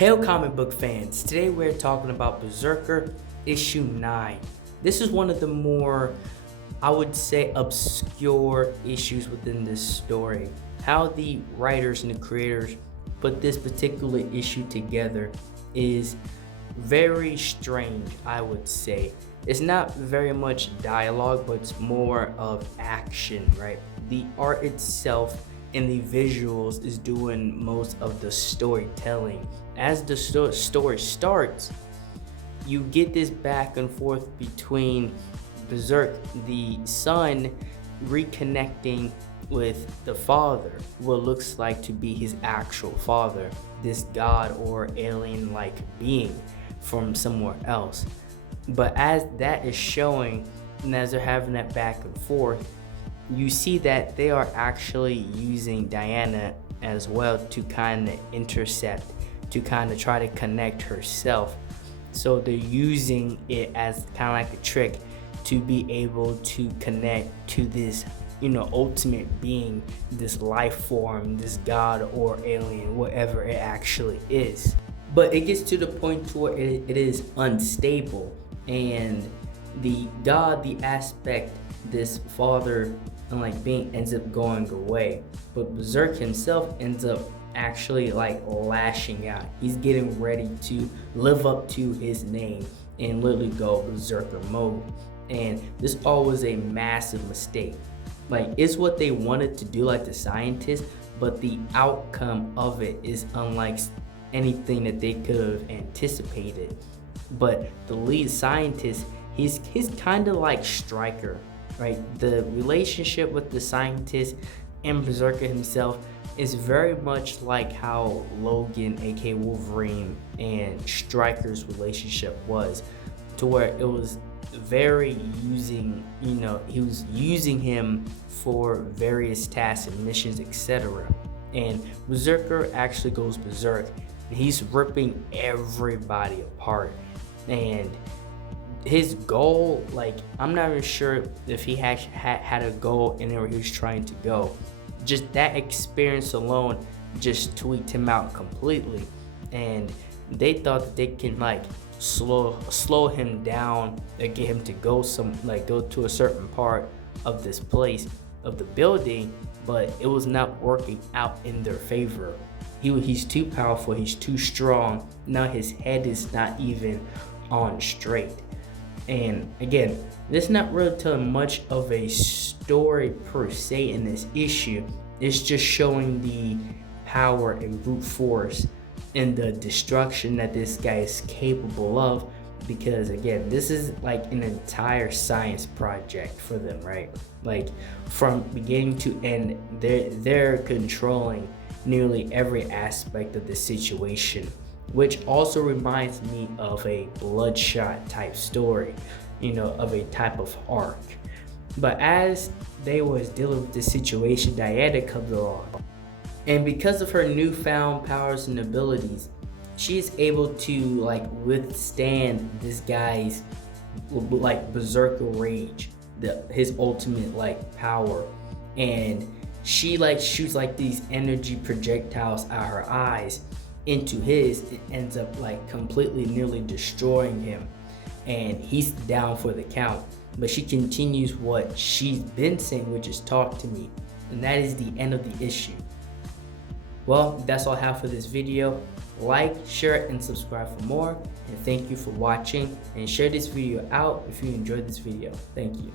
Hail comic book fans, today we're talking about Brzrkr issue 9. This is one of the more, I would say, obscure issues within this story. How the writers and the creators put this particular issue together is very strange, I would say. It's not very much dialogue, but it's more of action, right? The art itself and the visuals is doing most of the storytelling. As the story starts, you get this back and forth between Brzrkr, the son, reconnecting with the father, what looks like to be his actual father, this god or alien-like being from somewhere else. But as that is showing, and as they're having that back and forth, you see that they are actually using Diana as well to kind of intercept, to kind of try to connect herself. So they're using it as kind of like a trick to be able to connect to this, ultimate being, this life form, this god or alien, whatever it actually is. But it gets to the point to where it is unstable, and the god, the aspect, this father and like being ends up going away, but Brzrkr himself ends up actually like lashing out. He's getting ready to live up to his name and literally go Brzrkr mode. And this all was a massive mistake. Like, it's what they wanted to do, like the scientists, but the outcome of it is unlike anything that they could have anticipated. But the lead scientist, he's kind of like Stryker, right? The relationship with the scientist and Brzrkr himself is very much like how Logan, aka Wolverine, and Stryker's relationship was, to where it was very using, he was using him for various tasks and missions, etc. And Brzrkr actually goes berserk, and he's ripping everybody apart. And his goal, like, I'm not even sure if he had a goal in where he was trying to go. Just that experience alone just tweaked him out completely, and they thought that they can like slow him down and get him to go go to a certain part of this place of the building, but it was not working out in their favor. He's too powerful, he's too strong. Now his head is not even on straight. And again, this is not really telling much of a story per se in this issue. It's just showing the power and brute force and the destruction that this guy is capable of, because again, this is like an entire science project for them, right? Like, from beginning to end, they're controlling nearly every aspect of the situation, which also reminds me of a Bloodshot type story, of a type of arc. But as they was dealing with the situation, Diana comes along, and because of her newfound powers and abilities, she is able to like withstand this guy's like berserker rage, his ultimate like power. And she like shoots like these energy projectiles out her eyes into his. It ends up like completely nearly destroying him, and he's down for the count. But she continues what she's been saying, which is talk to me, and that is the end of the issue. Well, that's all I have for this video. Like, share, and subscribe for more, and thank you for watching, and share this video out if you enjoyed this video. Thank you.